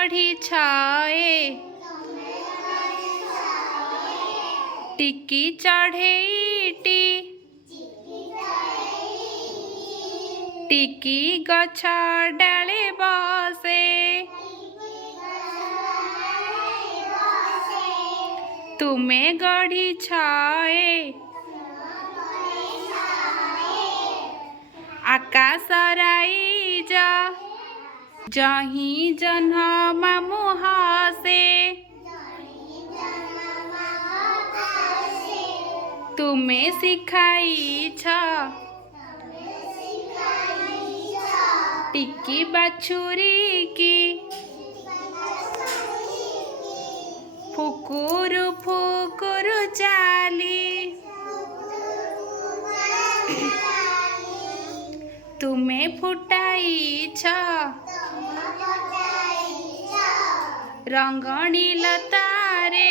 गढ़ी छाए टिकी चढ़ेईटी टिकी गछ डाले बसे तुमे गढ़ी छाए आकाश राइज जही जन्म मुहासे तुमे सिखाईछ टिकी बाछुरी की फुकुरु फुकुरु चाली तुमे फुटाईछ रंगणी लतारे